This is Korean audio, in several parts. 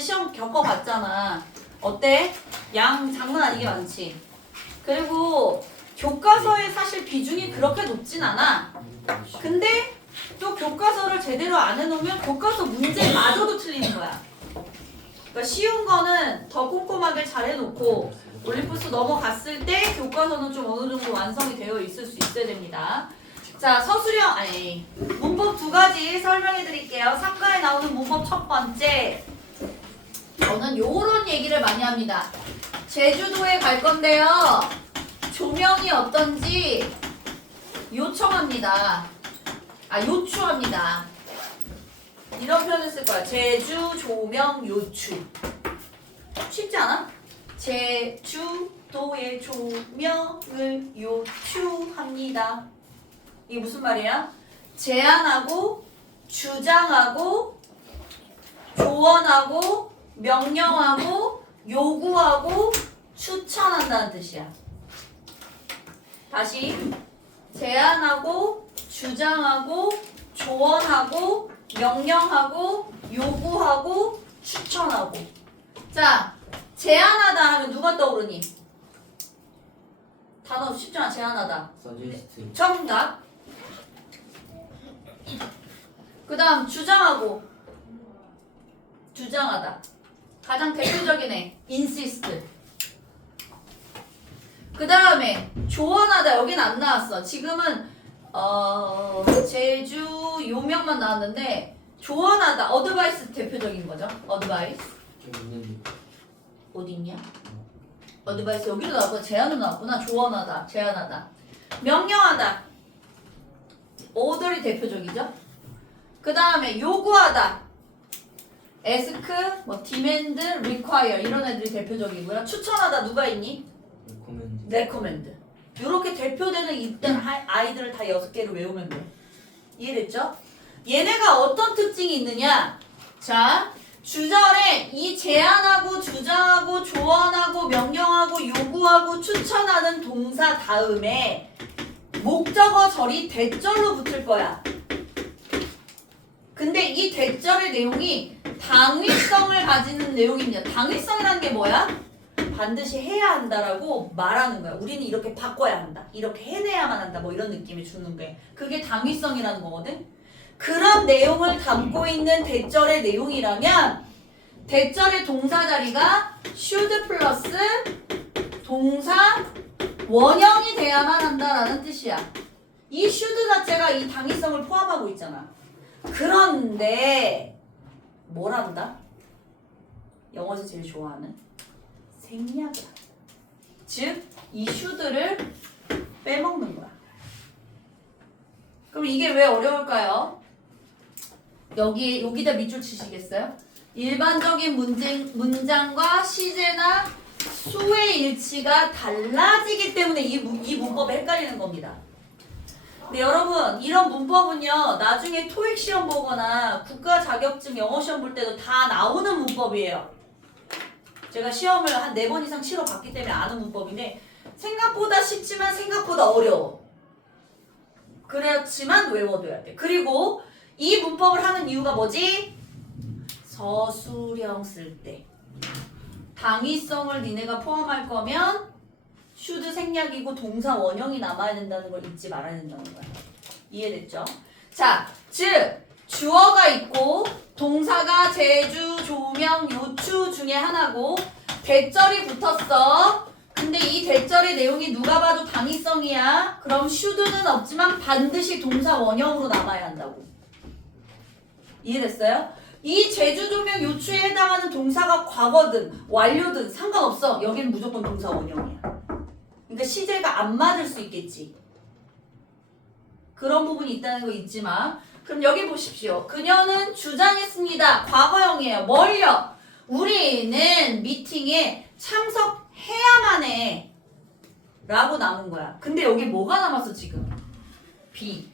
시험 겪어봤잖아. 어때? 양 장난 아니게 많지. 그리고 교과서에 사실 비중이 그렇게 높진 않아. 근데 또 교과서를 제대로 안 해놓으면 교과서 문제마저도 틀리는 거야. 그러니까 쉬운 거는 더 꼼꼼하게 잘 해놓고 올림푸스 넘어갔을 때 교과서는 좀 어느 정도 완성이 되어 있을 수 있어야 됩니다. 자, 문법 두 가지 설명해 드릴게요. 상가에 나오는 문법 첫 번째. 저는 요런 얘기를 많이 합니다. 제주도에 갈 건데요. 조명이 어떤지 요청합니다. 요추합니다. 이런 표현을 쓸 거야. 제주 조명 요추. 쉽지 않아? 제주도의 조명을 요추합니다. 이게 무슨 말이야? 제안하고 주장하고 조언하고 명령하고 요구하고 추천한다는 뜻이야. 다시 제안하고 주장하고 조언하고 명령하고 요구하고 추천하고. 자, 제안하다 하면 누가 떠오르니? 단어 쉽지 않아. 제안하다. 서제스트. 정답. 그 다음 주장하고 주장하다. 가장 대표적인 애 insist. 그 다음에 조언하다. 여긴 안 나왔어. 지금은 제주 요명만 나왔는데 조언하다. 어드바이스 대표적인 거죠. 어드바이스. 좀 있는데. 어디 있냐? 어드바이스 여기도 나왔구나. 제안도 나왔구나. 조언하다. 제안하다. 명령하다. 오더리 대표적이죠. 그 다음에 요구하다. ask, demand, require 이런 애들이 대표적이고요. 추천하다 누가 있니? 레코멘드. recommend. 이렇게 대표되는 일단 아이들을 다 6개를 외우면 돼. 이해됐죠? 얘네가 어떤 특징이 있느냐? 자, 주절에 이 제안하고 주장하고 조언하고 명령하고 요구하고 추천하는 동사 다음에 목적어 절이 대절로 붙을 거야. 근데 이 대절의 내용이 당위성을 가지는 내용입니다. 당위성이라는 게 뭐야? 반드시 해야 한다라고 말하는 거야. 우리는 이렇게 바꿔야 한다. 이렇게 해내야만 한다. 뭐 이런 느낌을 주는 거야. 그게 당위성이라는 거거든. 그런 내용을 담고 있는 대절의 내용이라면 대절의 동사 자리가 should 플러스 동사 원형이 돼야만 한다라는 뜻이야. 이 should 자체가 이 당위성을 포함하고 있잖아. 그런데 뭘 한다? 영어에서 제일 좋아하는 생략이야. 즉, 이 should를 빼먹는 거야. 그럼 이게 왜 어려울까요? 여기다 밑줄 치시겠어요? 일반적인 문장과 시제나 수의 일치가 달라지기 때문에 이 문법이 헷갈리는 겁니다. 근데 여러분, 이런 문법은요, 나중에 토익 시험 보거나 국가 자격증 영어 시험 볼 때도 다 나오는 문법이에요. 제가 시험을 한 4번 이상 치러 봤기 때문에 아는 문법인데 생각보다 쉽지만 생각보다 어려워. 그렇지만 외워둬야 돼. 그리고 이 문법을 하는 이유가 뭐지? 서술형 쓸 때 당위성을 니네가 포함할 거면 should 생략이고 동사 원형이 남아야 된다는 걸 잊지 말아야 된다는 거야. 이해됐죠? 자, 즉 주어가 있고 동사가 제주, 조명, 요추 중에 하나고 대절이 붙었어. 근데 이 대절의 내용이 누가 봐도 당위성이야. 그럼 should는 없지만 반드시 동사 원형으로 남아야 한다고. 이해됐어요? 이 제주, 조명, 요추에 해당하는 동사가 과거든 완료든 상관없어. 여기는 무조건 동사 원형이야. 그러니까 시제가 안 맞을 수 있겠지. 그런 부분이 있다는 거 잊지 마. 그럼 여기 보십시오. 그녀는 주장했습니다. 과거형이에요. 뭘요? 우리는 미팅에 참석해야만 해. 라고 남은 거야. 근데 여기 뭐가 남았어 지금? be.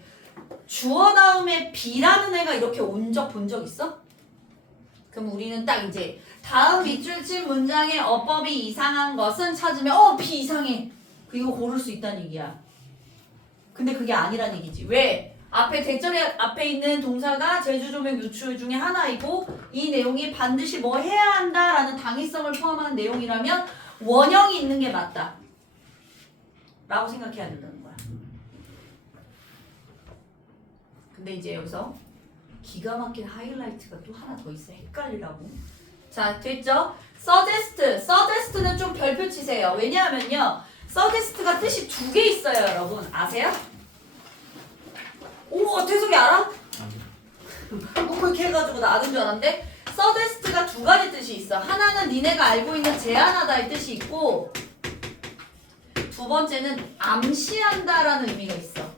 주어 다음에 be라는 애가 이렇게 온 적 본 적 있어? 그럼 우리는 딱 이제 다음 밑줄 친 문장의 어법이 이상한 것은 찾으면 be 이상해. 이거 고를 수 있다는 얘기야. 근데 그게 아니란 얘기지. 왜? 앞에 대절에 앞에 있는 동사가 제주 조명 유출 중에 하나이고 이 내용이 반드시 뭐 해야 한다라는 당위성을 포함하는 내용이라면 원형이 있는 게 맞다. 라고 생각해야 된다는 거야. 근데 이제 여기서 기가 막힌 하이라이트가 또 하나 더 있어. 헷갈리라고. 자, 됐죠? suggest는 좀 별표 치세요. 왜냐하면요. suggest가 뜻이 두 개 있어요, 여러분. 아세요? 오, 태석이 알아? 뭐 이렇게 해가지고 나 아는 줄 알았는데 suggest가 두 가지 뜻이 있어. 하나는 니네가 알고 있는 제안하다의 뜻이 있고 두 번째는 암시한다라는 의미가 있어.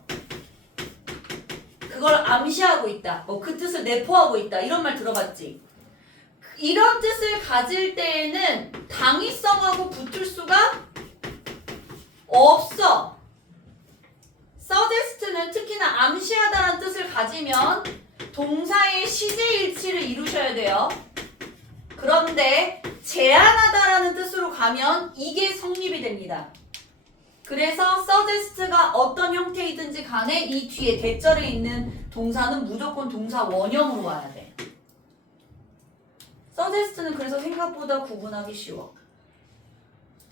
그걸 암시하고 있다. 뭐 그 뜻을 내포하고 있다. 이런 말 들어봤지? 이런 뜻을 가질 때에는 당위성하고 붙을 수가 없어. suggest는 특히나 암시하다라는 뜻을 가지면 동사의 시제일치를 이루셔야 돼요. 그런데 제안하다라는 뜻으로 가면 이게 성립이 됩니다. 그래서 suggest가 어떤 형태이든지 간에 이 뒤에 대절에 있는 동사는 무조건 동사 원형으로 와야 돼. suggest는 그래서 생각보다 구분하기 쉬워.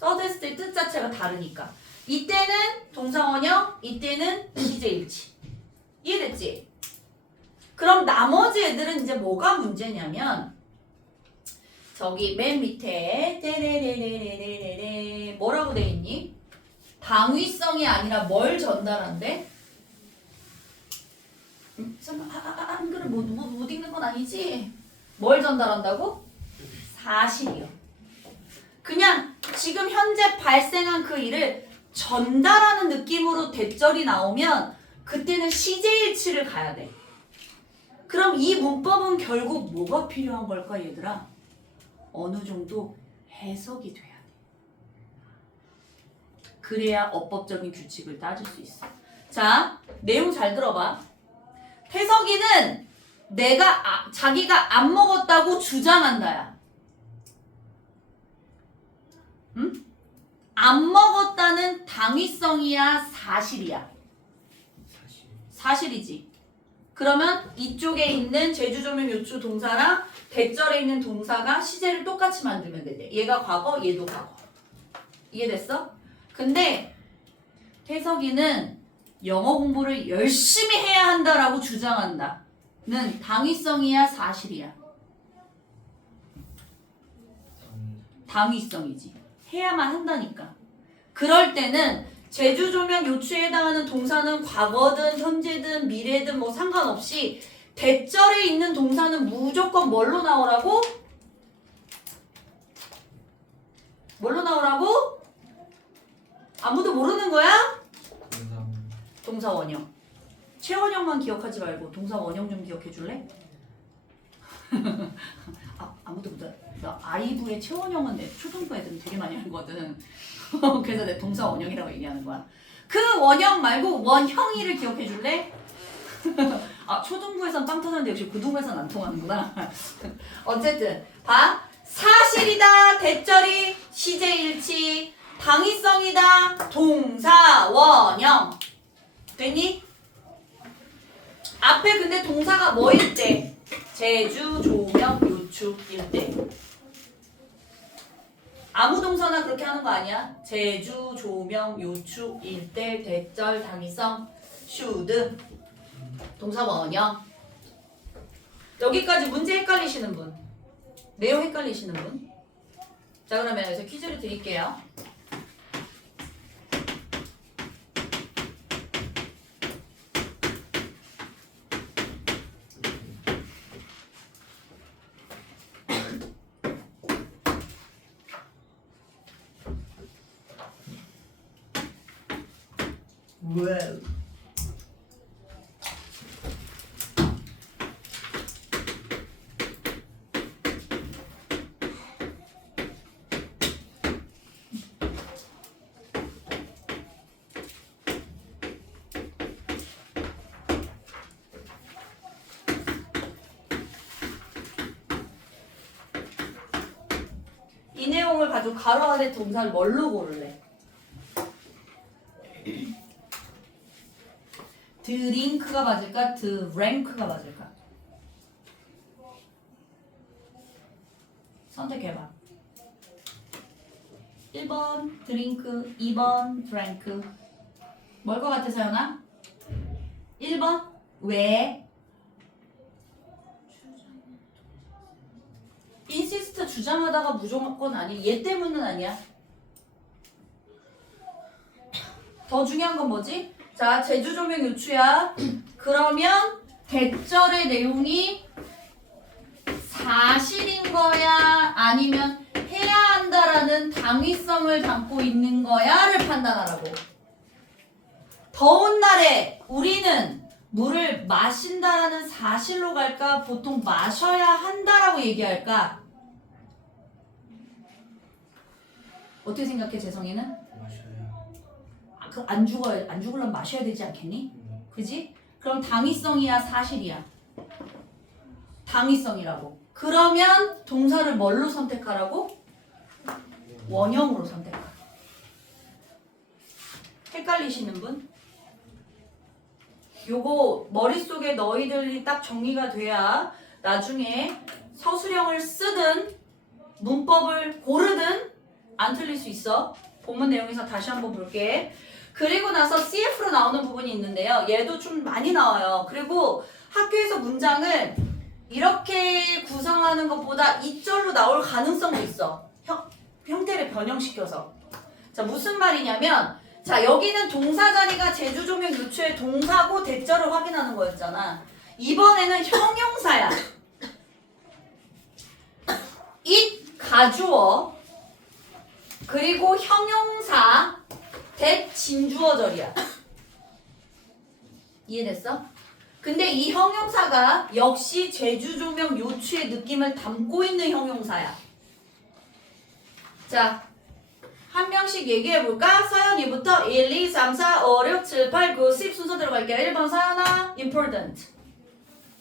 suggest의 뜻 자체가 다르니까. 이때는 동사 원형, 이때는 시제일치. 이해됐지? 그럼 나머지 애들은 이제 뭐가 문제냐면 저기 맨 밑에 떼레레레레레레 뭐라고 돼 있니? 당위성이 아니라 뭘 전달한대? 한글을 못 읽는 건 아니지? 뭘 전달한다고? 사실이요. 그냥 지금 현재 발생한 그 일을 전달하는 느낌으로 대절이 나오면 그때는 시제일치를 가야 돼. 그럼 이 문법은 결국 뭐가 필요한 걸까 얘들아? 어느 정도 해석이 돼야 돼. 그래야 어법적인 규칙을 따질 수 있어. 자, 내용 잘 들어봐. 태석이는 자기가 안 먹었다고 주장한다야. 응? 안 먹었다는 당위성이야, 사실이야? 사실이지. 그러면 이쪽에 있는 제주조명 요추 동사랑 대절에 있는 동사가 시제를 똑같이 만들면 돼. 얘가 과거, 얘도 과거. 이해됐어? 근데 태석이는 영어 공부를 열심히 해야 한다라고 주장한다. 는 당위성이야, 사실이야? 당위성이지. 해야만 한다니까. 그럴 때는 제주조명 요추에 해당하는 동사는 과거든 현재든 미래든 뭐 상관없이 대절에 있는 동사는 무조건 뭘로 나오라고? 뭘로 나오라고? 아무도 모르는 거야? 동사 원형. 최원형만 기억하지 말고 동사 원형 좀 기억해 줄래? 아무도 못해. 나 아이브의 최원형은 내 초등부 애들은 되게 많이 알거든. 그래서 내 동사 원형이라고 얘기하는 거야. 그 원형 말고 원형이를 기억해 줄래? 초등부에선 빵 터졌는데 역시 고등부에선 안 통하는구나. 어쨌든 봐. 사실이다. 대절이 시제일치. 당위성이다. 동사 원형. 됐니? 앞에 근데 동사가 뭐일 때? 제주, 조명, 요축일 때. 아무 동사나 그렇게 하는 거 아니야? 제주, 조명, 요축일 때, 대절, 당위성, should. 동사 원형. 여기까지 문제 헷갈리시는 분? 내용 헷갈리시는 분? 자, 그러면 여기서 퀴즈를 드릴게요. 와우. 이 내용을 가지고 가로 아래 동사를 뭘로 고를래? 드링크가 맞을까? 드랭크가 맞을까? 선택해봐. 1번 드링크, 2번 드랭크. 뭘 것 같아, 서연아? 1번? 왜? 인시스트 주장하다가 무조건 아니. 얘 때문은 아니야. 더 중요한 건 뭐지? 자, 제주 조명 요추야. 그러면 대절의 내용이 사실인 거야? 아니면 해야 한다라는 당위성을 담고 있는 거야를 판단하라고. 더운 날에 우리는 물을 마신다라는 사실로 갈까? 보통 마셔야 한다라고 얘기할까? 어떻게 생각해, 재성이는? 마셔야. 안 죽으려면 마셔야 되지 않겠니? 그지? 그럼 당위성이야, 사실이야? 당위성이라고. 그러면 동사를 뭘로 선택하라고? 원형으로 선택하라. 헷갈리시는 분? 요거 머릿속에 너희들이 딱 정리가 돼야 나중에 서술형을 쓰든 문법을 고르든 안 틀릴 수 있어. 본문 내용에서 다시 한번 볼게. 그리고 나서 CF로 나오는 부분이 있는데요. 얘도 좀 많이 나와요. 그리고 학교에서 문장을 이렇게 구성하는 것보다 이절로 나올 가능성도 있어. 형태를 변형시켜서. 자, 무슨 말이냐면, 자, 여기는 동사 자리가 제주 조명 요추의 동사고 대절을 확인하는 거였잖아. 이번에는 형용사야. it 가주어 그리고 형용사 대진주어절이야. 이해됐어? 근데 이 형용사가 역시 제주 조명 요추의 느낌을 담고 있는 형용사야. 자, 한 명씩 얘기해볼까? 서연이부터 1, 2, 3, 4, 5, 6, 7, 8, 9, 10 순서 들어갈게요. 1번 서연아, important.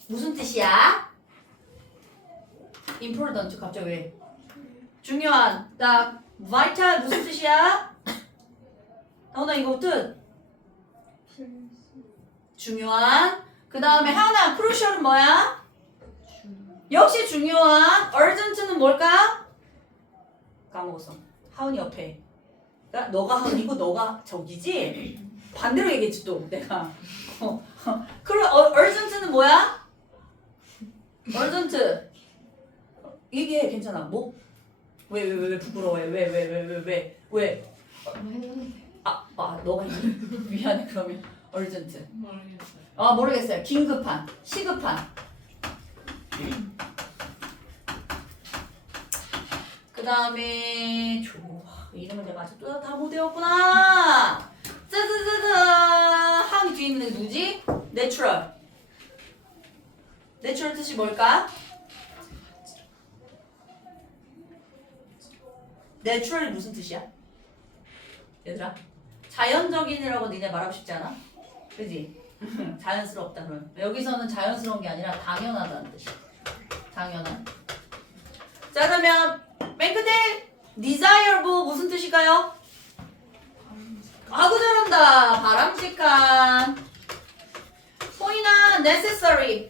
무슨 뜻이야? important 갑자기 왜? 중요한. 딱 vital 무슨 뜻이야? 나오나 이거 뜻? 중요한. 그 다음에 하나 crucial은 뭐야? 역시 중요한. urgent는 뭘까? 까먹었어. 하은이 옆에. 그러니까 너가 하은이고 너가 저기지? 반대로 얘기했지 또 내가. 그럼 urgent는 뭐야? urgent. 얘기해. 괜찮아. 뭐? 왜 부끄러워해? 왜? 너가 이제 미안해. 그러면 urgent. 모르겠어요. 긴급한, 시급한. 그 다음에 이름을 내가 아직 또 다 못 외웠구나. 짜자자자. 하은이 뒤에 있는 게 누구지? natural. natural 뜻이 뭘까? 내추럴이 무슨 뜻이야? 얘들아, 자연적인이라고 니네 말하고 싶지 않아? 그지? 자연스럽다 그러면 여기서는 자연스러운 게 아니라 당연하다는 뜻이야. 당연한. 자, 그러면 맨 끝에 desirable 무슨 뜻일까요? 아구 잘한다. 바람직한. 포이나 necessary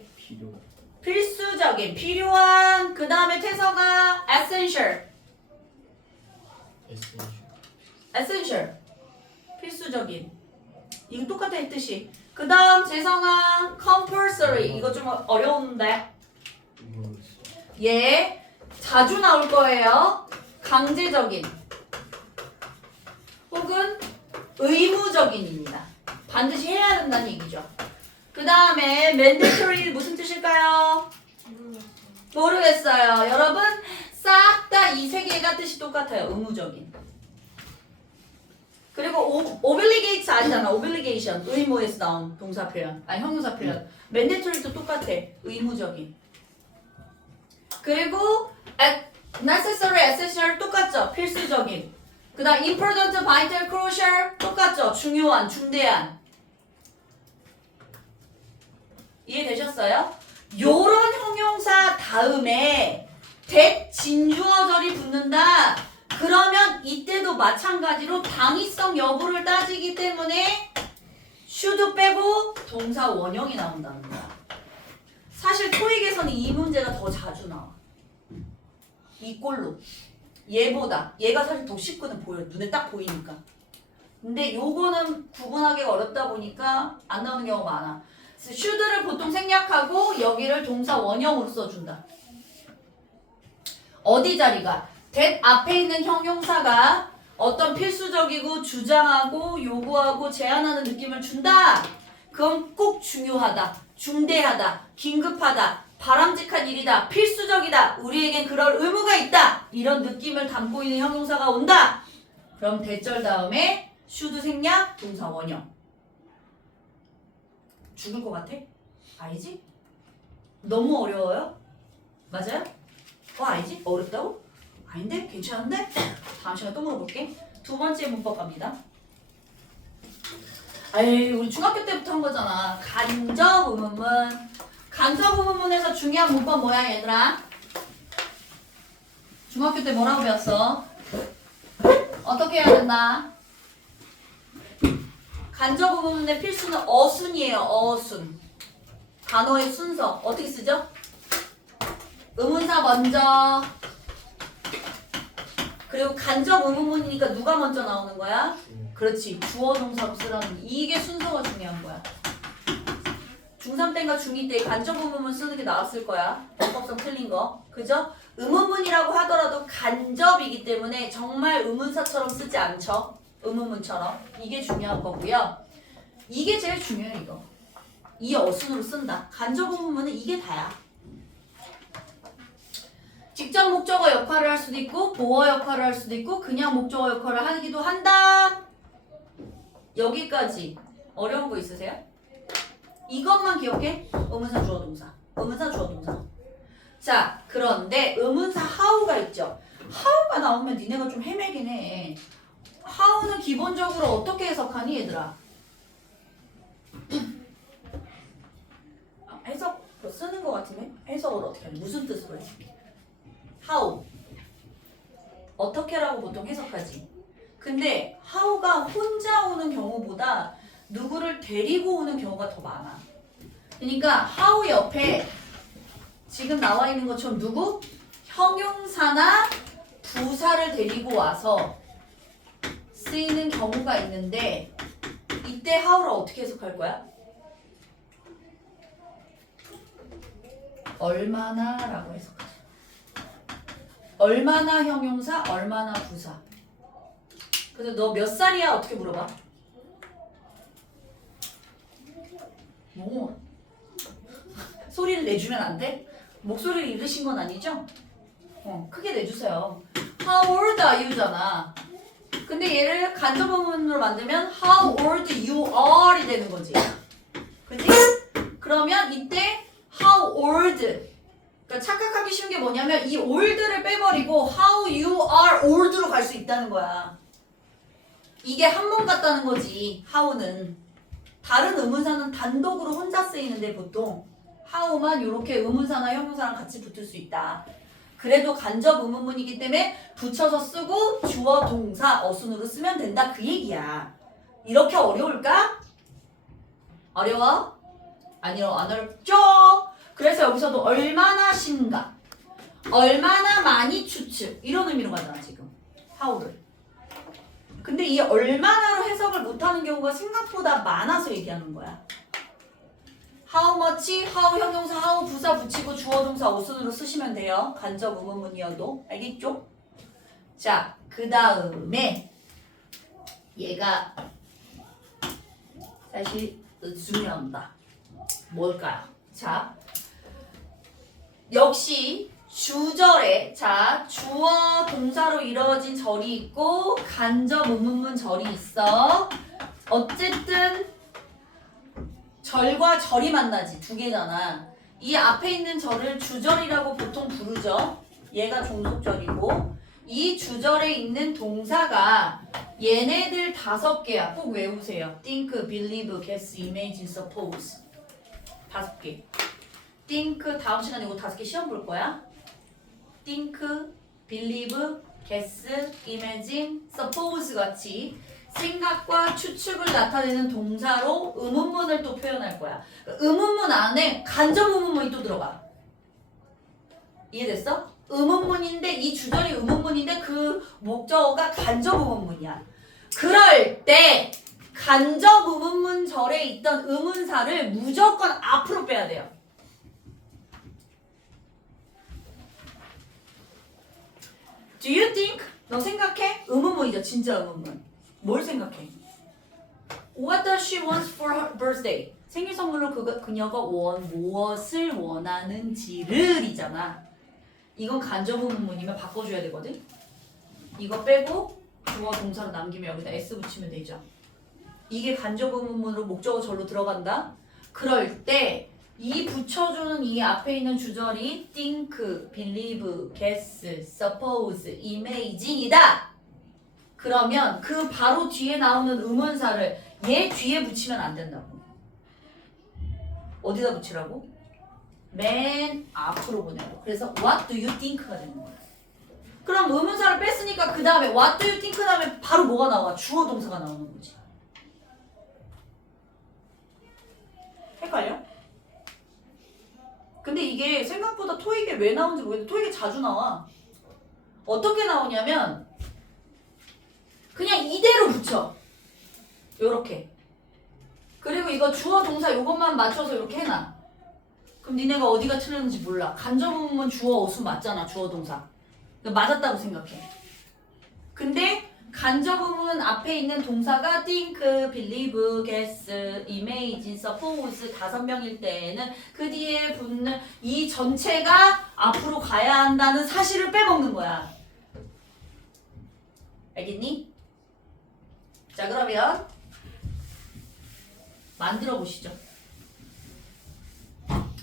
필수적인, 필요한. 그 다음에 태서가 essential 필수적인. 이거 똑같아 이 뜻이. 그 다음 재성아 compulsory. 이거 좀 어려운데 얘 자주 나올 거예요. 강제적인 혹은 의무적인입니다. 반드시 해야 된다는 얘기죠. 그 다음에 mandatory 무슨 뜻일까요? 모르겠어요. 여러분 싹 다 이 세 개가 뜻이 똑같아요. 의무적인. 그리고 obligate 아니잖아. obligation 의무에서 나온 동사 표현. 아니 형용사 표현. mandatory도 똑같아. 의무적인. 그리고 necessary, essential 똑같죠. 필수적인. 그 다음 important, vital, crucial 똑같죠. 중요한, 중대한. 이해되셨어요? 요런 형용사 다음에 대진주어절이 붙는다. 그러면 이때도 마찬가지로 당위성 여부를 따지기 때문에 should 빼고 동사 원형이 나온다는 거야. 사실 토익에서는 이 문제가 더 자주 나와. 이 꼴로. 얘보다. 얘가 사실 더 쉽거든, 보여. 눈에 딱 보이니까. 근데 요거는 구분하기가 어렵다 보니까 안 나오는 경우가 많아. should를 보통 생략하고 여기를 동사 원형으로 써준다. 어디 자리가? that 앞에 있는 형용사가 어떤 필수적이고 주장하고 요구하고 제안하는 느낌을 준다. 그건 꼭 중요하다, 중대하다, 긴급하다, 바람직한 일이다, 필수적이다, 우리에겐 그럴 의무가 있다, 이런 느낌을 담고 있는 형용사가 온다. 그럼 대절 다음에 should 생략, 동사 원형. 죽을 것 같아? 아니지? 너무 어려워요? 맞아요? 아니지? 어렵다고? 아닌데? 괜찮은데? 다음 시간에 또 물어볼게. 두 번째 문법 갑니다. 에이, 우리 중학교 때부터 한 거잖아. 간접 의문문. 간접 의문문에서 중요한 문법 뭐야, 얘들아? 중학교 때 뭐라고 배웠어? 어떻게 해야 된다? 간접 의문문의 필수는 어순이에요. 어순. 단어의 순서. 어떻게 쓰죠? 의문사 먼저. 그리고 간접 의문문이니까 누가 먼저 나오는 거야? 그렇지. 주어 동사로 쓰라는, 이게 순서가 중요한 거야. 중3 때인가 중2 때 간접 의문문 쓰는 게 나왔을 거야. 문법성 틀린 거. 그죠? 의문문이라고 하더라도 간접이기 때문에 정말 의문사처럼 쓰지 않죠. 의문문처럼. 이게 중요한 거고요. 이게 제일 중요해, 이거. 이 어순으로 쓴다. 간접 의문문은 이게 다야. 직접 목적어 역할을 할 수도 있고 보어 역할을 할 수도 있고 그냥 목적어 역할을 하기도 한다. 여기까지 어려운 거 있으세요? 이것만 기억해. 의문사 주어 동사. 의문사 주어 동사. 자, 그런데 의문사 how가 있죠. how가 나오면 니네가 좀 헤매긴 해. how는 기본적으로 어떻게 해석하니, 얘들아? 해석 쓰는 거 같은데? 해석을 어떻게 하니? 무슨 뜻으로 해? how. 어떻게라고 보통 해석하지. 근데 how가 혼자 오는 경우보다 누구를 데리고 오는 경우가 더 많아. 그러니까 how 옆에 지금 나와 있는 것처럼 누구? 형용사나 부사를 데리고 와서 쓰이는 경우가 있는데 이때 how를 어떻게 해석할 거야? 얼마나 라고 해석하죠. 얼마나 형용사, 얼마나 부사. 그래서 너 몇 살이야? 어떻게 물어봐? 뭐 소리를 내주면 안 돼? 목소리를 잃으신 건 아니죠? 크게 내주세요. How old are you잖아. 근데 얘를 간접 의문으로 만들면 How old you are이 되는 거지. 그치? 그러면 이때 How old. 그러니까 착각하기 쉬운 게 뭐냐면 이 old를 빼버리고 How you are old로 갈 수 있다는 거야. 이게 한 번 같다는 거지. how는. 다른 의문사는 단독으로 혼자 쓰이는데 보통 how만 이렇게 의문사나 형용사랑 같이 붙을 수 있다. 그래도 간접 의문문이기 때문에 붙여서 쓰고 주어 동사 어순으로 쓰면 된다, 그 얘기야. 이렇게 어려울까? 어려워? 아니요, 안 어렵죠? 그래서 여기서도 얼마나 심각, 얼마나 많이 추측, 이런 의미로 가잖아 지금 how를. 근데 이 얼마나로 해석을 못하는 경우가 생각보다 많아서 얘기하는 거야. how much, how 형용사, how 부사 붙이고 주어 동사 어순으로 쓰시면 돼요. 간접 의문문이어도. 알겠죠? 자, 그 다음에 얘가 사실 중요합니다. 뭘까요? 자, 역시 주절에, 자, 주어 동사로 이루어진 절이 있고 간접 의문문 절이 있어. 어쨌든 절과 절이 만나지, 두 개잖아. 이 앞에 있는 절을 주절이라고 보통 부르죠. 얘가 종속절이고 이 주절에 있는 동사가 얘네들 5개야. 꼭 외우세요. think, believe, guess, imagine, suppose. 5개. think, 다음 시간에 이거 5개 시험 볼 거야. think, believe, guess, imagine, suppose 같이 생각과 추측을 나타내는 동사로 의문문을 또 표현할 거야. 의문문 안에 간접 의문문이 또 들어가. 이해됐어? 의문문인데 이 주절이 의문문인데 그 목적어가 간접 의문문이야. 그럴 때 간접 의문문 절에 있던 의문사를 무조건 앞으로 빼야 돼요. Do you think? 너 생각해? 의문문이죠. 진짜 의문문. 뭘 생각해? What does she want for her birthday? 생일 선물로 그녀가 무엇을 원하는지를 이잖아. 이건 간접 의문문이면 바꿔줘야 되거든. 이거 빼고 주어 동사로 남기면 여기다 s 붙이면 되죠. 이게 간접 의문문으로 목적어 절로 들어간다. 그럴 때 이 붙여주는 이 앞에 있는 주절이 think, believe, guess, suppose, imaging이다. 그러면 그 바로 뒤에 나오는 의문사를 얘 뒤에 붙이면 안 된다고. 어디다 붙이라고? 맨 앞으로 보내라고. 그래서 what do you think가 되는 거야. 그럼 의문사를 뺐으니까 그 다음에 what do you think 다음에 바로 뭐가 나와? 주어 동사가 나오는 거지. 헷갈려? 근데 이게 생각보다 토익에 왜 나오는지 모르겠는데 토익에 자주 나와. 어떻게 나오냐면 그냥 이대로 붙여. 요렇게. 그리고 이거 주어 동사 요것만 맞춰서 이렇게 해놔. 그럼 니네가 어디가 틀렸는지 몰라. 간접 의문문 주어 어수 맞잖아. 주어 동사. 그러니까 맞았다고 생각해. 근데 간접 의문 앞에 있는 동사가 think, believe, guess, imagine, suppose 5명일 때에는 그 뒤에 붙는 이 전체가 앞으로 가야 한다는 사실을 빼먹는 거야. 알겠니? 자, 그러면 만들어 보시죠.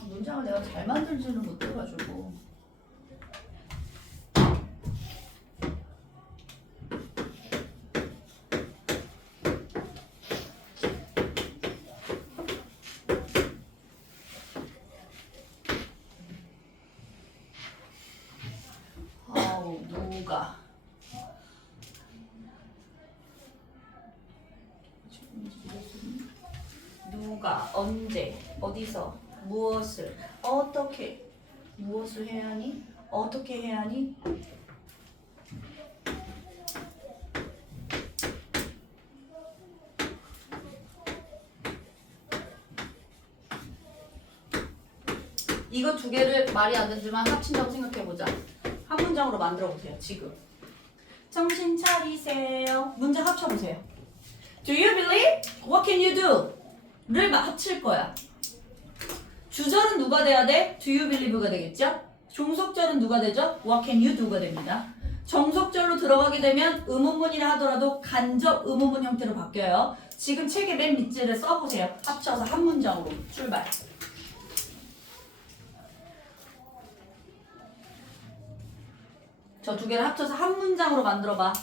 문장을 내가 잘 만들지는 못해가지고. 누가 언제 어디서 무엇을 어떻게 무엇을 해야 하니 어떻게 해야 하니 이거 두 개를 말이 안 되지만 합친다고 생각해보자. 한 문장으로 만들어 보세요. 지금 정신 차리세요. 문장 합쳐보세요. Do you believe? What can you do? 를 합칠 거야. 주절은 누가 돼야 돼? Do you believe가 되겠죠? 종속절은 누가 되죠? What can you do가 됩니다. 정속절로 들어가게 되면 의문문이라 하더라도 간접 의문문 형태로 바뀌어요. 지금 책의 맨 밑줄에 써보세요. 합쳐서 한 문장으로 출발. 저 두 개를 합쳐서 한 문장으로 만들어봐.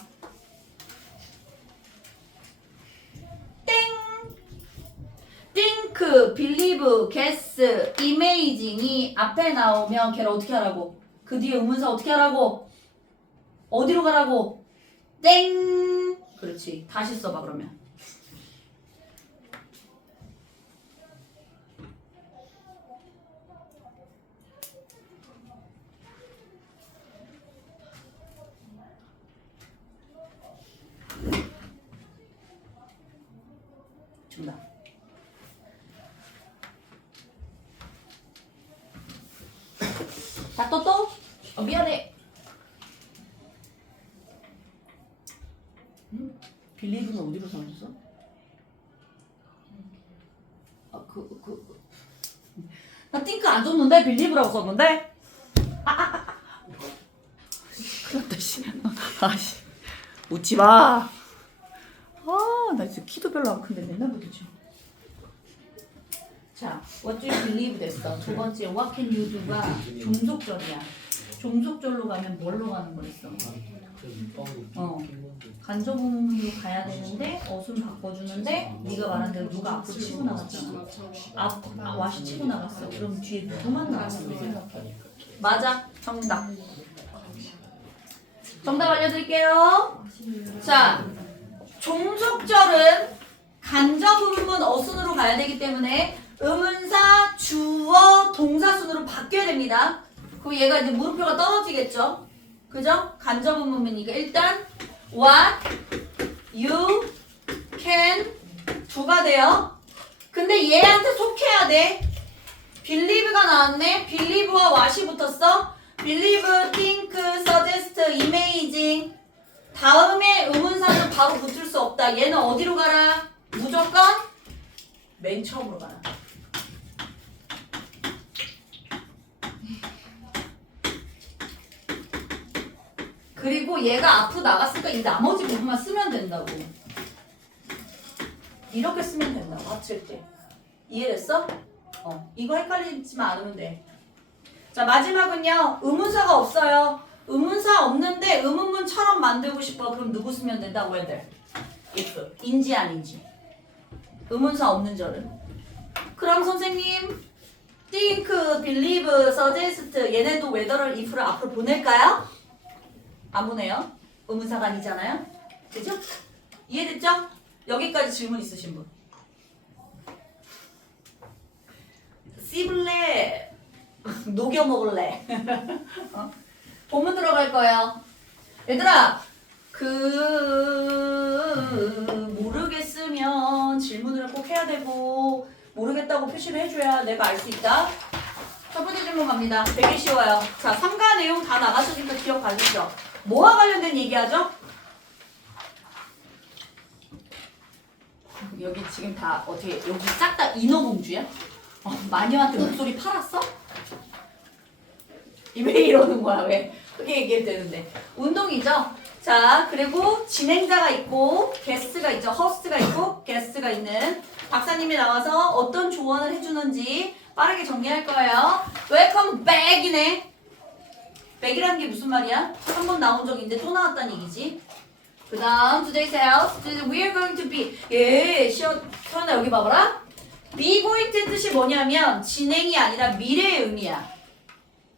think, believe, guess, imaging이 앞에 나오면 걔를 어떻게 하라고? 그 뒤에 의문사 어떻게 하라고? 어디로 가라고? 땡! 그렇지. 다시 써봐 그러면. 정답. 자, 또? 미안해. 빌리브는 어디로 사라졌어? 나 띵크 안 줬는데? 빌리브라고 썼는데? 큰일 났다, 씨. 아씨. 웃지 마. 나 진짜 키도 별로 안 큰데 맨날 부딪혀. 자, what do you believe 됐어. 두 번째, what can you do가 종속절이야. 종속절로 가면 뭘로 가는 거였어? 간접 의문문으로 가야 되는데 어순 바꿔주는데 네가 말한 대로 누가 앞으로 치고 나갔잖아. 와시 치고 나갔어. 그럼 뒤에 누구만 나왔어? 생각해. 맞아. 정답. 정답 알려드릴게요. 자, 종속절은 간접 의문문 어순으로 가야 되기 때문에 의문사, 주어, 동사 순으로 바뀌어야 됩니다. 그럼 얘가 이제 물음표가 떨어지겠죠? 그죠? 간접 의문문이니까 일단 what you can do가 돼요. 근데 얘한테 속해야 돼. believe가 나왔네. believe와 what이 붙었어. believe, think, suggest, imagine. 다음에 의문사는 바로 붙을 수 없다. 얘는 어디로 가라? 무조건 맨 처음으로 가라. 그리고 얘가 앞으로 나갔으니까 이 나머지 부분만 쓰면 된다고. 이렇게 쓰면 된다고 합칠 때. 이해됐어? 이거 헷갈리지만 않으면 돼. 자, 마지막은요. 의문사가 없어요. 의문사 없는데 의문문처럼 만들고 싶어. 그럼 누구 쓰면 된다? whether, if. 인지 아닌지. 의문사 없는 절은. 그럼 선생님 think, believe, suggest 얘네도 whether를 if를 앞으로 보낼까요? 안 보내요. 의문사가 아니잖아요. 그죠? 이해됐죠? 여기까지 질문 있으신 분. 씹을래? 녹여 먹을래? 본문 들어갈 거예요. 얘들아, 모르겠으면 질문을 꼭 해야 되고 모르겠다고 표시를 해줘야 내가 알 수 있다. 첫 번째 질문 갑니다. 되게 쉬워요. 자, 3가 내용 다 나가셨으니까 기억하시죠? 뭐와 관련된 얘기하죠? 여기 지금 다 어떻게 여기 싹 다 인어공주야? 마녀한테 목소리 팔았어? 왜 이러는 거야? 왜? 그렇게 얘기해도 되는데. 운동이죠? 자, 그리고 진행자가 있고 게스트가 있죠. 허스트가 있고 게스트가 있는 박사님이 나와서 어떤 조언을 해주는지 빠르게 정리할 거예요. Welcome back이네. back이라는 게 무슨 말이야? 한 번 나온 적인데 또 나왔다는 얘기지. 그 다음 today's else we're going to be 태연아 여기 봐봐라. be going to 뜻이 뭐냐면 진행이 아니라 미래의 의미야.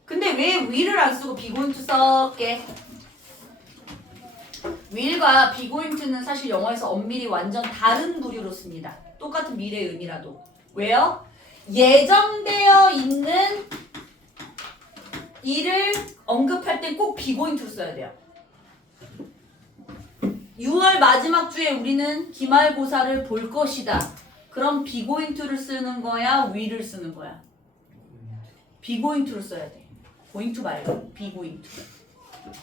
근데 왜 will을 안 쓰고 be going to 썼게? will과 be going to는 사실 영어에서 엄밀히 완전 다른 부류로 씁니다. 똑같은 미래의 의미라도. 왜요? 예정되어 있는 일을 언급할 땐 꼭 be going to 써야 돼요. 6월 마지막 주에 우리는 기말고사를 볼 것이다. 그럼 be going to를 쓰는 거야? will을 쓰는 거야? be going to를 써야 돼. going to 말고 be going to.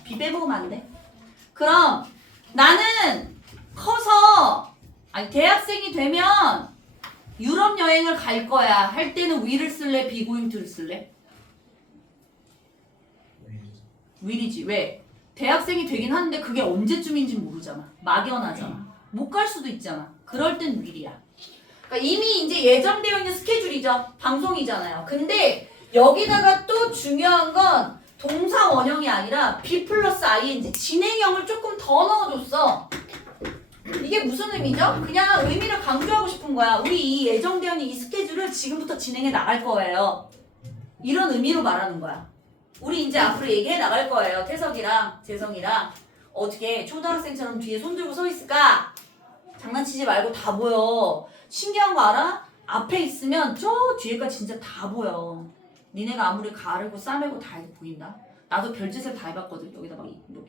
be 빼먹으면 안 돼. 그럼 나는 커서 대학생이 되면 유럽 여행을 갈 거야. 할 때는 will을 쓸래? be going to를 쓸래? will이지. 왜? 대학생이 되긴 하는데 그게 언제쯤인지 모르잖아. 막연하잖아. 못 갈 수도 있잖아. 그럴 땐 will이야. 그러니까 이미 이제 예정되어 있는 스케줄이죠. 방송이잖아요. 근데 여기다가 또 중요한 건 동사 원형이 아니라 be 플러스 ing 진행형을 조금 더 넣어줬어. 이게 무슨 의미죠? 그냥 의미를 강조하고 싶은 거야. 우리 이 예정되어 있는 이 스케줄을 지금부터 진행해 나갈 거예요. 이런 의미로 말하는 거야. 우리 이제 앞으로 얘기해 나갈 거예요. 태석이랑 재성이랑 어떻게 초등학생처럼 뒤에 손 들고 서 있을까? 장난치지 말고 다 보여. 신기한 거 알아? 앞에 있으면 저 뒤에까지 진짜 다 보여. 니네가 아무리 가르고 싸매고 다 보인다. 나도 별짓을 다 해봤거든. 여기다 막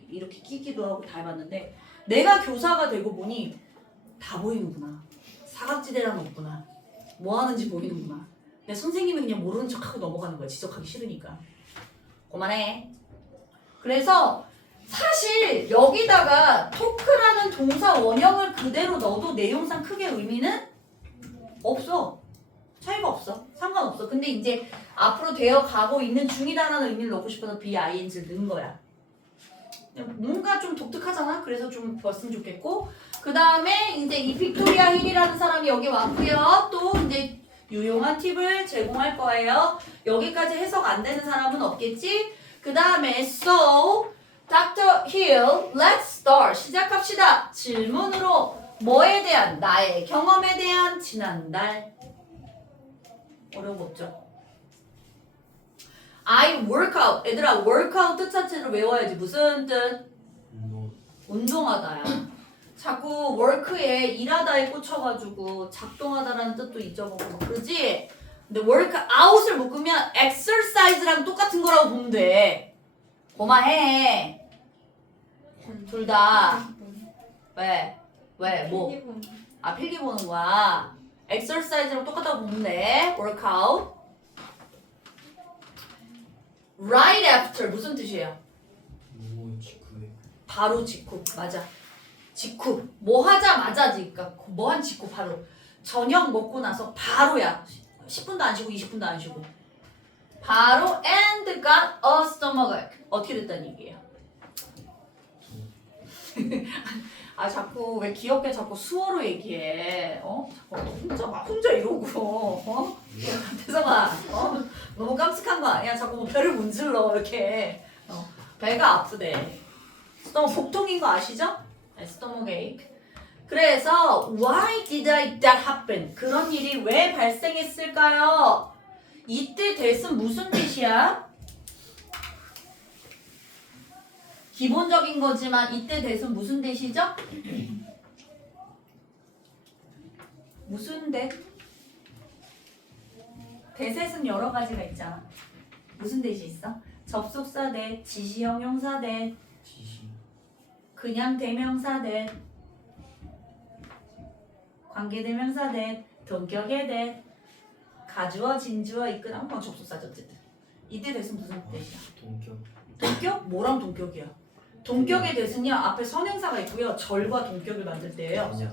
이렇게 끼기도 하고 다 해봤는데 내가 교사가 되고 보니 다 보이는구나. 사각지대라는 없구나. 뭐 하는지 보이는구나. 근데 선생님이 그냥 모르는 척하고 넘어가는 거야. 지적하기 싫으니까. 그만해. 그래서 사실 여기다가 토크라는 동사 원형을 그대로 넣어도 내용상 크게 의미는 없어. 차이가 없어. 상관없어. 근데 이제 앞으로 되어 가고 있는 중이다라는 의미를 넣고 싶어서 BING를 넣은 거야. 뭔가 좀 독특하잖아. 그래서 좀 봤으면 좋겠고. 그 다음에 이제 이 빅토리아 힐이라는 사람이 여기 왔고요. 또 이제 유용한 팁을 제공할 거예요. 여기까지 해석 안 되는 사람은 없겠지? 그 다음에 So, Dr. Hill, let's start. 시작합시다. 질문으로 뭐에 대한? 나의 경험에 대한 지난달. 어려운 거 없죠? I work out. 얘들아, work out 뜻 자체를 외워야지. 무슨 뜻? 운동하다야. 자꾸 work에 일하다에 꽂혀가지고 작동하다라는 뜻도 잊어먹고 막 그러지? 근데 work out을 묶으면 exercise랑 똑같은 거라고 보면 돼. 고마해. 둘 다. 왜? 왜? 뭐? 아, 필기 보는 거야. exercise랑 똑같다고 보면 돼. workout. right after 무슨 뜻이에요? 뭐 직후에 바로 직후. 맞아. 직후. 뭐 하자마자지. 그러니까 뭐 한 직후 바로. 저녁 먹고 나서 바로야. 10분도 안 쉬고 20분도 안 쉬고. 바로 and got a stomachache. 어떻게 됐다는 얘기예요? 아 자꾸 왜 귀엽게 자꾸 수어로 얘기해? 어? 자꾸 혼자 이러고 어? 대성아, 너무 깜찍한 거 아니야? 자꾸 뭐 배를 문질러 이렇게. 배가 아프대. 스토머 복통인 거 아시죠? 스토머게이크. 그래서 why did that happen? 그런 일이 왜 발생했을까요? 이때 that은 무슨 뜻이야? 기본적인 거지만 이때 that은 무슨 that이죠? 무슨 that? that은 여러 가지가 있잖아. 무슨 that이 있어? 접속사 that, 지시형 형사 that, 지시 그냥 대명사 that, 관계대명사 that, 동격의 that, 가주어, 진주어, 이끈 아무거나 접속사죠 어쨌든. 이때 that은 무슨 that이야? 동격 동격? 뭐랑 동격이야? 동격의 that은요 앞에 선행사가 있고요 절과 동격을 만들 때예요. 아니야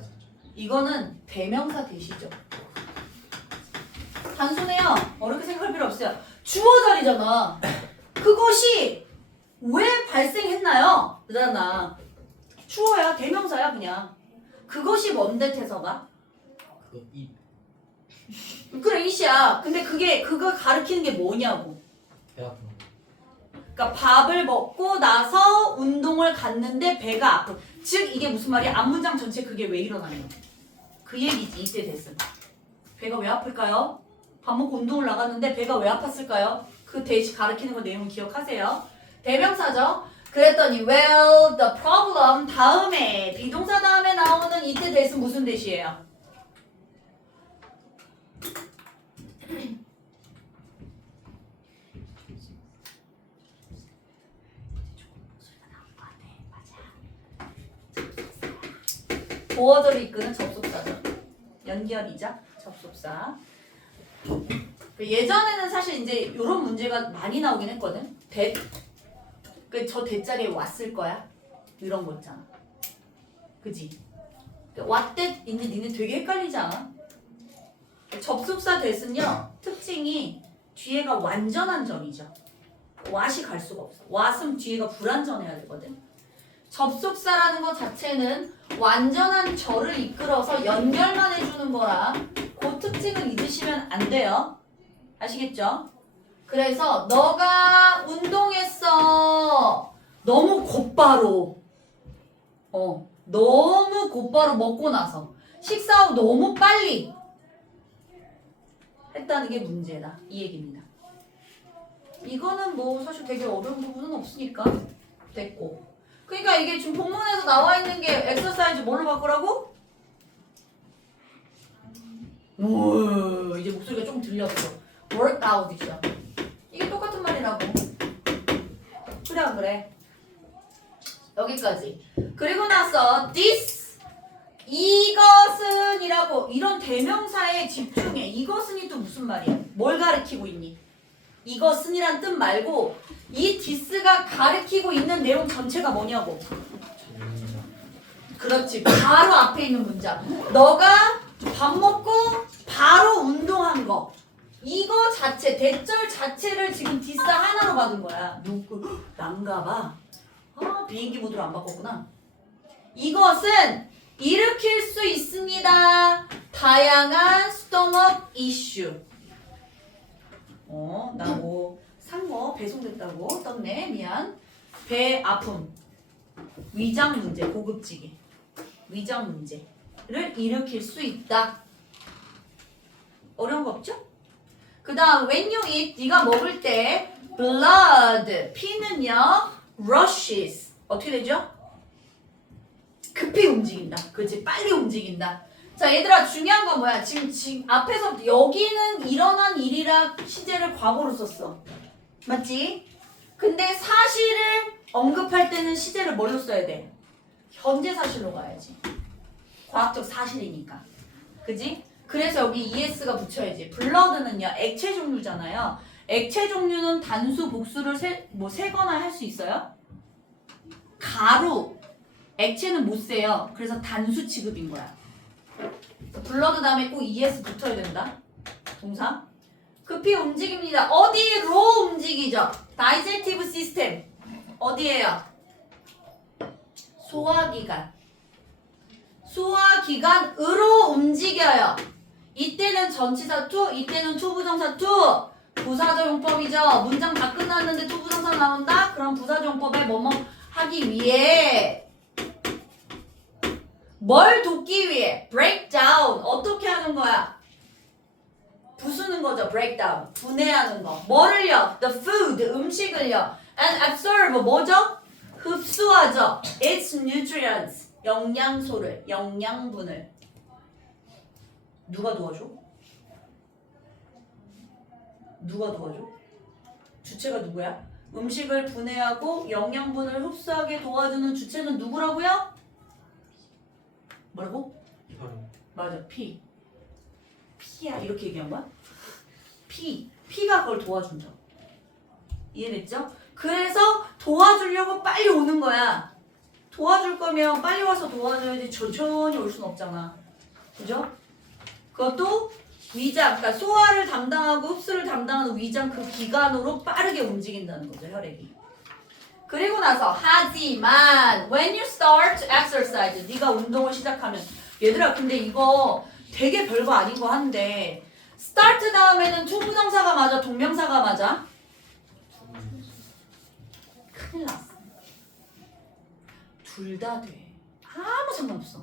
이거는 대명사 that이죠. 단순해요. 어렵게 생각할 필요 없어요. 주어 자리잖아. 그것이 왜 발생했나요? 그러잖아. 주어야 대명사야 그냥. 그것이 뭔데 태서가? 그거 입 그래 이시야. 근데 그거 가르치는 게 뭐냐고. 배 아픈 거 그러니까 밥을 먹고 나서 운동을 갔는데 배가 아프. 즉 이게 무슨 말이야? 앞문장 전체 그게 왜 일어나요? 그 얘기지 이때 됐음. 배가 왜 아플까요? 밥 먹고 운동을 나갔는데 배가 왜 아팠을까요? 그 대시 가르치는 거 내용 기억하세요. 대명사죠. 그랬더니 well the problem 다음에 비동사 다음에 나오는 이때 됐음 무슨 대시예요? 보어들을 이끄는 접속사죠. 연결이자 접속사. 예전에는 사실 이제 이런 문제가 많이 나오긴 했거든. 저 대자리에 왔을 거야. 이런 거 있잖아. 그지? 왔대 이제 니네 되게 헷갈리지 않아? 접속사 됐은요 특징이 뒤에가 완전한 점이죠. 왓이 갈 수가 없어. 왓은 뒤에가 불완전해야 되거든. 접속사라는 것 자체는 완전한 절을 이끌어서 연결만 해주는 거라 그 특징을 잊으시면 안 돼요. 아시겠죠? 그래서 너가 운동했어. 너무 곧바로 너무 곧바로 먹고 나서 식사 후 너무 빨리 했다는 게 문제다. 이 얘기입니다. 이거는 뭐 사실 되게 어려운 부분은 없으니까 됐고. 그러니까 이게 지금 본문에서 나와 있는 게 엑서사이즈 뭘로 바꾸라고? 오, 이제 목소리가 좀 들렸어. workout이죠. 이게 똑같은 말이라고. 그래 안 그래? 여기까지. 그리고 나서 this 이것은 이라고 이런 대명사에 집중해. 이것은이 또 무슨 말이야? 뭘 가리키고 있니? 이것은이란 뜻 말고 이 this가 가리키고 있는 내용 전체가 뭐냐고. 전문자 그렇지. 바로 앞에 있는 문장. 너가 밥 먹고 바로 운동한 거. 이거 자체, 대절 자체를 지금 디스 하나로 받은 거야. 누구? 난가 봐. 아, 비행기 모드로 안 바꿨구나. 이것은 일으킬 수 있습니다. 다양한 스토머 이슈. 나 뭐 산 거 배송됐다고 떴네. 미안. 배 아픔. 위장 문제, 고급지게. 위장 문제를 일으킬 수 있다. 어려운 거 없죠? 그 다음 when you eat, 네가 먹을 때 blood, 피는요 rushes. 어떻게 되죠? 급히 움직인다. 그렇지? 빨리 움직인다. 자, 얘들아 중요한 건 뭐야? 지금 앞에서 여기는 일어난 일이라 시제를 과거로 썼어. 맞지? 근데 사실을 언급할 때는 시제를 뭘로 써야 돼? 현재 사실로 가야지. 과학적 사실이니까. 그지? 그래서 여기 ES가 붙여야지. 블러드는요, 액체 종류잖아요. 액체 종류는 단수, 복수를 세거나 할 수 있어요? 가루, 액체는 못 세요. 그래서 단수 취급인 거야. 블러드 다음에 꼭 ES 붙어야 된다. 동사. 급히 움직입니다. 어디로 움직이죠? 다이젝티브 시스템. 어디에요? 소화기관. 소화기관으로 움직여요. 이때는 전치사 to, 이때는 투부정사 to. 부사적용법이죠. 문장 다 끝났는데 투부정사 나온다? 그럼 부사적용법에 뭐뭐 하기 위해 뭘 돕기 위해? break down. 어떻게 하는 거야? 부수는 거죠. break down. 분해하는 거. 뭐를요? the food. 음식을요. and absorb. 뭐죠? 흡수하죠. its nutrients. 영양소를. 영양분을. 누가 도와줘? 누가 도와줘? 주체가 누구야? 음식을 분해하고 영양분을 흡수하게 도와주는 주체는 누구라고요? 뭐라고? 혈. 맞아, 피. 피야, 이렇게 얘기한 거야? 피가 그걸 도와준다. 이해됐죠? 그래서 도와주려고 빨리 오는 거야. 도와줄 거면 빨리 와서 도와줘야지 천천히 올 순 없잖아. 그죠? 그것도 위장, 그러니까 소화를 담당하고 흡수를 담당하는 위장 그 기관으로 빠르게 움직인다는 거죠, 혈액이. 그리고 나서 하지만 when you start exercise, 네가 운동을 시작하면 얘들아 근데 이거 되게 별거 아닌 거 한데 start 다음에는 투부정사가 맞아, 동명사가 맞아? 큰일 났어. 둘 다 돼. 아무 상관없어.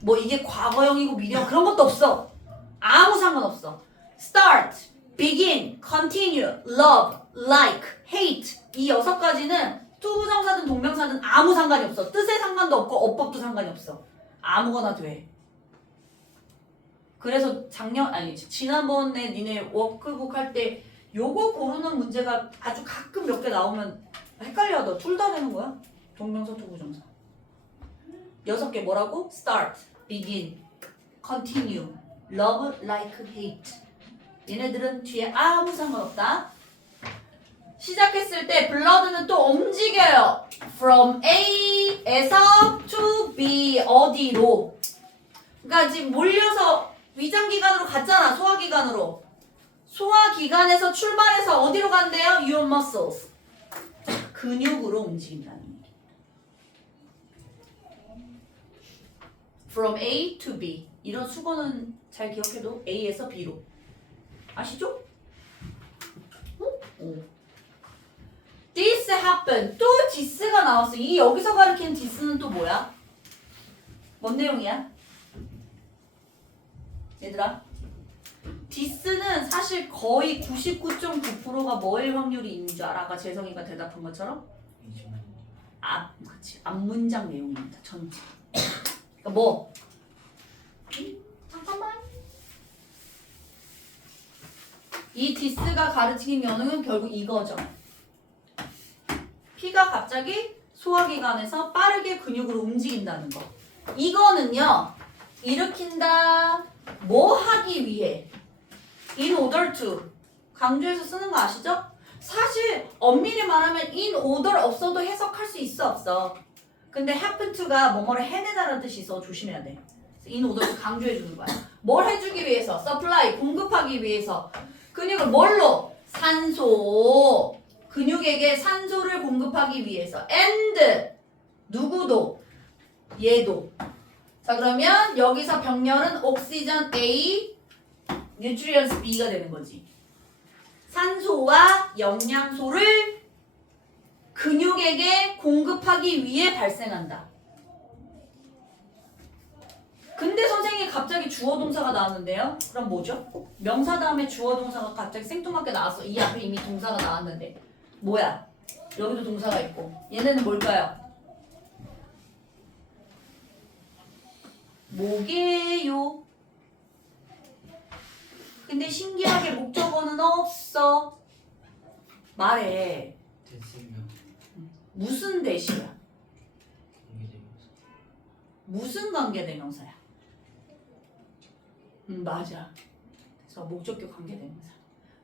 뭐 이게 과거형이고 미래형 그런 것도 없어. 아무 상관없어. start, begin, continue, love, like, hate 이 6가지는 투부정사든 동명사든 아무 상관이 없어. 뜻에 상관도 없고 어법도 상관이 없어. 아무거나 돼. 그래서 지난번에 니네 워크북 할 때 요거 고르는 문제가 아주 가끔 몇 개 나오면 헷갈려. 너 둘 다 되는 거야? 동명사, 투부정사. 6개 뭐라고? start, begin, continue, love, like, hate. 얘네들은 뒤에 아무 상관없다. 시작했을 때 blood는 또 움직여요. from A에서 to B 어디로? 그러니까 지금 몰려서 위장기관으로 갔잖아. 소화기관으로. 소화기관에서 출발해서 어디로 간대요? Your muscles. 근육으로 움직인다는 얘기. From A to B. 이런 수거는 잘 기억해도 A에서 B로. 아시죠? 오. This happened. 또 this가 나왔어. 이 여기서 가리키는 this는 또 뭐야? 뭔 내용이야? 얘들아, this는 사실 거의 99.9%가 뭐일 확률이 있는 줄 알아? 아까 재성이가 대답한 것처럼? 그치. 앞문장 내용입니다. 전체. 그러니까 뭐? 잠깐만. 이 this가 가르치는 영역은 결국 이거죠. 피가 갑자기 소화기관에서 빠르게 근육으로 움직인다는 거. 이거는요. 일으킨다. 뭐 하기 위해? In order to. 강조해서 쓰는 거 아시죠? 사실 엄밀히 말하면 in order 없어도 해석할 수 있어 없어. 근데 happen to가 뭐뭐를 해내다라는 뜻이 있어. 조심해야 돼. in order to 강조해 주는 거야. 뭘 해주기 위해서? supply. 공급하기 위해서. 근육을 뭘로? 산소. 근육에게 산소를 공급하기 위해서. and 누구도? 얘도. 자 그러면 여기서 병렬은 옥시전 A, nutrients B가 되는 거지. 산소와 영양소를 근육에게 공급하기 위해 발생한다. 근데 선생님이 갑자기 주어 동사가 나왔는데요. 그럼 뭐죠? 명사 다음에 주어 동사가 갑자기 생뚱맞게 나왔어. 이 앞에 이미 동사가 나왔는데. 뭐야? 여기도 동사가 있고. 얘네는 뭘까요? 뭐게요? 근데 신기하게 목적어는 없어. 말해. 됐으면 무슨 대시야? 관계되면서 무슨 관계대명사야? 맞아. 그래서 목적격 관계대명사.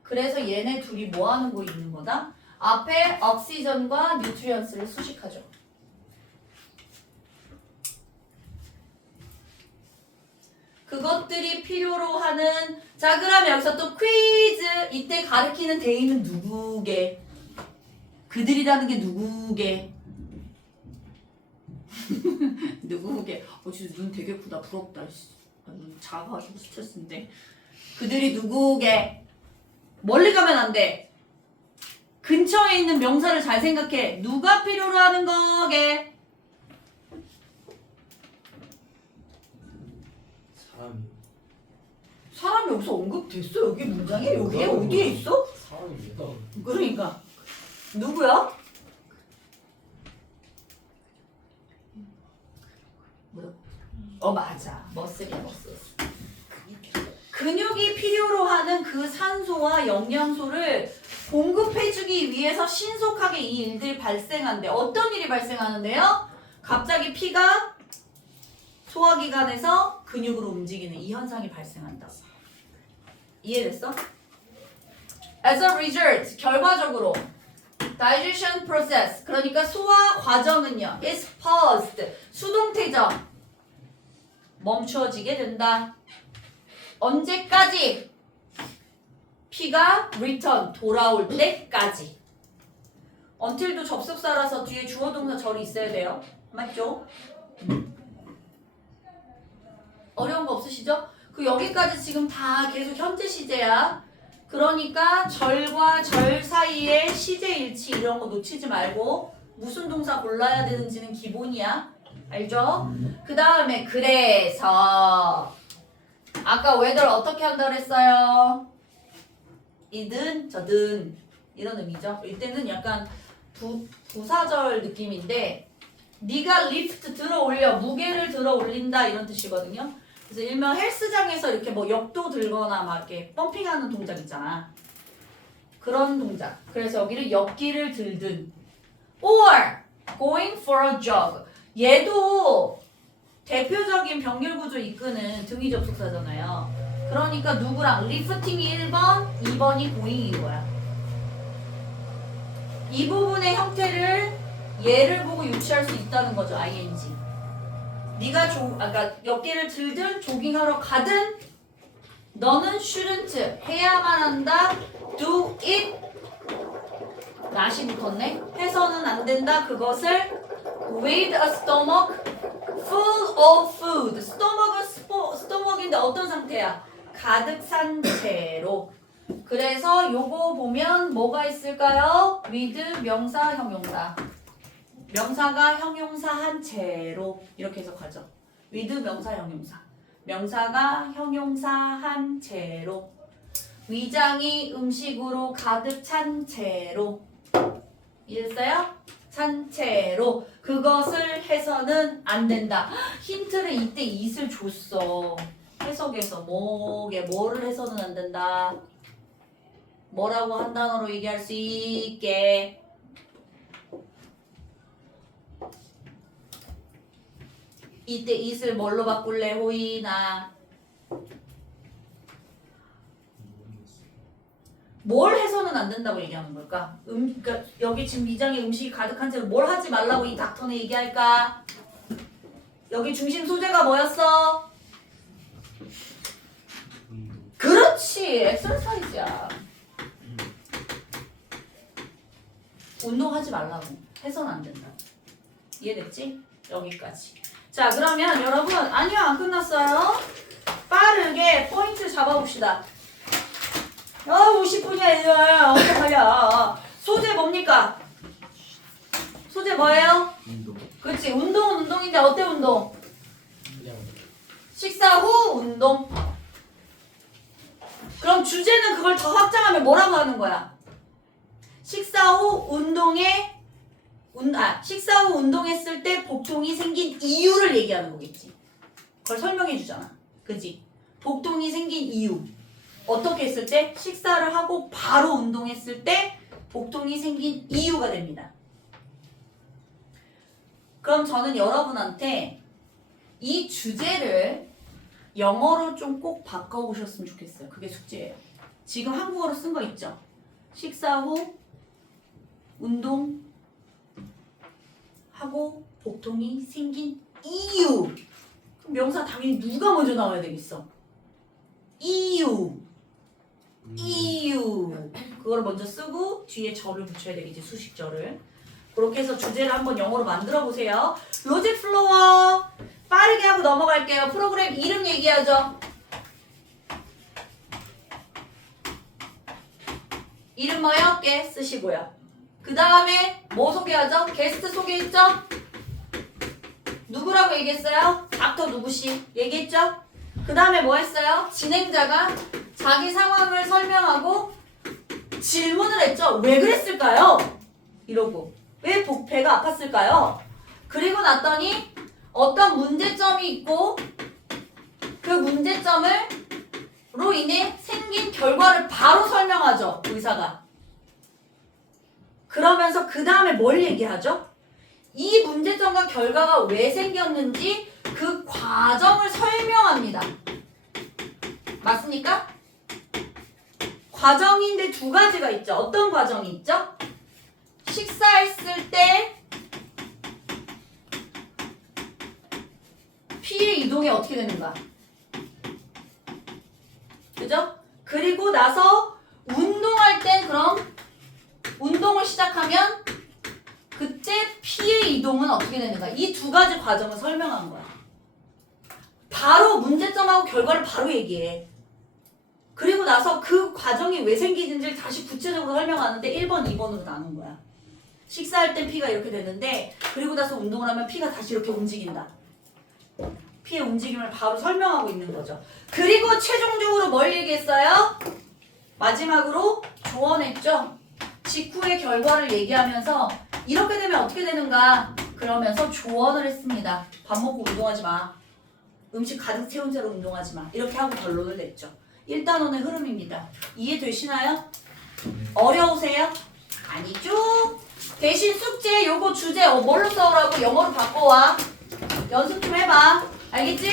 그래서 얘네 둘이 뭐 하는 거 있는 거다? 앞에 옥시전과 뉴트리언스를 수식하죠. 그것들이 필요로 하는. 자, 그럼 여기서 또 퀴즈. 이때 가리키는 대의는 누구게? 그들이라는 게 누구게? 누구게? 진짜 눈 되게 크다. 부럽다. 눈 작아가지고 스트레스인데. 그들이 누구게? 멀리 가면 안 돼. 근처에 있는 명사를 잘 생각해. 누가 필요로 하는 거게? 사람이 사람이 여기서 언급됐어? 여기 문장에? 여기에? 어디에 있어? 사람이 왜 나오는 그러니까 누구야? 뭐야? 맞아. 머슬이야 머슬. 근육이 필요로 하는 그 산소와 영양소를 공급해주기 위해서 신속하게 이 일들이 발생한대. 어떤 일이 발생하는데요? 갑자기 피가 소화기관에서 근육으로 움직이는 이 현상이 발생한다. 이해됐어? As a result, 결과적으로 digestion process, 그러니까 소화 과정은요, is paused, 수동태죠. 멈추어지게 된다. 언제까지? 피가 return, 돌아올 때까지. until도 접속사라서 뒤에 주어 동사 절이 있어야 돼요. 맞죠? 어려운 거 없으시죠? 그 여기까지 지금 다 계속 현재 시제야. 그러니까 절과 절 사이에 시제 일치 이런 거 놓치지 말고 무슨 동사 골라야 되는지는 기본이야. 알죠? 그 다음에 그래서 아까 왜들 어떻게 한다 그랬어요? 이든 저든 이런 의미죠. 이때는 약간 부사절 느낌인데 네가 리프트 들어 올려, 무게를 들어 올린다 이런 뜻이거든요. 그래서 일명 헬스장에서 이렇게 뭐 역도 들거나 막 이렇게 펌핑하는 동작 있잖아. 그런 동작. 그래서 여기를 역기를 들든 or going for a jog. 얘도 대표적인 병렬 구조 이끄는 등위 접속사잖아요. 그러니까 누구랑 리프팅이 1번, 2번이 고잉인 거야. 이 부분의 형태를 얘를 보고 유추할 수 있다는 거죠. ing. 네가 그러니까 역기를 들든 조깅하러 가든 너는 shouldn't 해야만 한다. do it not이 붙었네. 해서는 안 된다. 그것을 with a stomach full of food. stomach은 stomach인데 어떤 상태야? 가득 산 채로. 그래서 요거 보면 뭐가 있을까요? with 명사 형용사. 명사가 형용사한 채로 이렇게 해석하죠. with 명사 형용사. 명사가 형용사한 채로. 위장이 음식으로 가득 찬 채로. 이랬어요? 찬 채로. 그것을 해서는 안 된다. 힌트를 이때 it을 줬어. 해석에서 뭐를 해서는 안 된다. 뭐라고 한 단어로 얘기할 수 있게. 이때 it을 뭘로 바꿀래? 호이나. 뭘 해서는 안 된다고 얘기하는 걸까? 그러니까 여기 지금 위장에 음식이 가득한 채로 뭘 하지 말라고 이 닥터는 얘기할까? 여기 중심 소재가 뭐였어? 그렇지! 엑서사이즈야. 운동하지 말라고. 해서는 안 된다. 이해됐지? 여기까지. 자, 그러면 여러분, 아니요, 안 끝났어요. 빠르게 포인트 잡아봅시다. 50분이야, 이제. 어떡하냐. 소재 뭡니까? 소재 뭐예요? 운동 그렇지. 운동은 운동인데, 어때, 운동? 그냥 식사 후 운동. 그럼 주제는 그걸 더 확장하면 뭐라고 하는 거야? 식사 후 운동에 식사 후 운동했을 때 복통이 생긴 이유를 얘기하는 거겠지. 그걸 설명해 주잖아. 그지? 복통이 생긴 이유. 어떻게 했을 때? 식사를 하고 바로 운동했을 때 복통이 생긴 이유가 됩니다. 그럼 저는 여러분한테 이 주제를 영어로 좀 꼭 바꿔보셨으면 좋겠어요. 그게 숙제예요. 지금 한국어로 쓴 거 있죠? 식사 후 운동하고 복통이 생긴 이유. 그럼 명사 당연히 누가 먼저 나와야 되겠어? 이유. 그거를 먼저 쓰고 뒤에 절을 붙여야 되겠지. 수식절을. 그렇게 해서 주제를 한번 영어로 만들어 보세요. 로직 플로어 빠르게 하고 넘어갈게요. 프로그램 이름 얘기하죠. 이름 뭐요? 게 쓰시고요. 그 다음에 뭐 소개하죠? 게스트 소개했죠? 누구라고 얘기했어요? 닥터 누구씨 얘기했죠? 그 다음에 뭐 했어요? 진행자가 자기 상황을 설명하고 질문을 했죠? 왜 그랬을까요? 이러고 왜 배가 아팠을까요? 그리고 났더니 어떤 문제점이 있고 그 문제점으로 인해 생긴 결과를 바로 설명하죠. 의사가. 그러면서 그 다음에 뭘 얘기하죠? 이 문제점과 결과가 왜 생겼는지 그 과정을 설명합니다. 맞습니까? 과정인데 두 가지가 있죠. 어떤 과정이 있죠? 식사했을 때 피의 이동이 어떻게 되는가? 그죠? 그리고 나서 운동할 땐 그럼 운동을 시작하면 그때 피의 이동은 어떻게 되는가? 이 두 가지 과정을 설명한 거야. 바로 문제점하고 결과를 바로 얘기해. 그리고 나서 그 과정이 왜 생기는지를 다시 구체적으로 설명하는데 1번, 2번으로 나눈 거야. 식사할 땐 피가 이렇게 되는데 그리고 나서 운동을 하면 피가 다시 이렇게 움직인다. 피의 움직임을 바로 설명하고 있는 거죠. 그리고 최종적으로 뭘 얘기했어요? 마지막으로 조언했죠. 직후의 결과를 얘기하면서 이렇게 되면 어떻게 되는가? 그러면서 조언을 했습니다. 밥 먹고 운동하지 마. 음식 가득 채운 채로 운동하지 마. 이렇게 하고 결론을 냈죠. 1단원의 흐름입니다. 이해되시나요? 어려우세요? 아니죠? 대신 숙제 요거 주제 뭘로 써오라고 영어로 바꿔와. 연습 좀 해봐. 알겠지?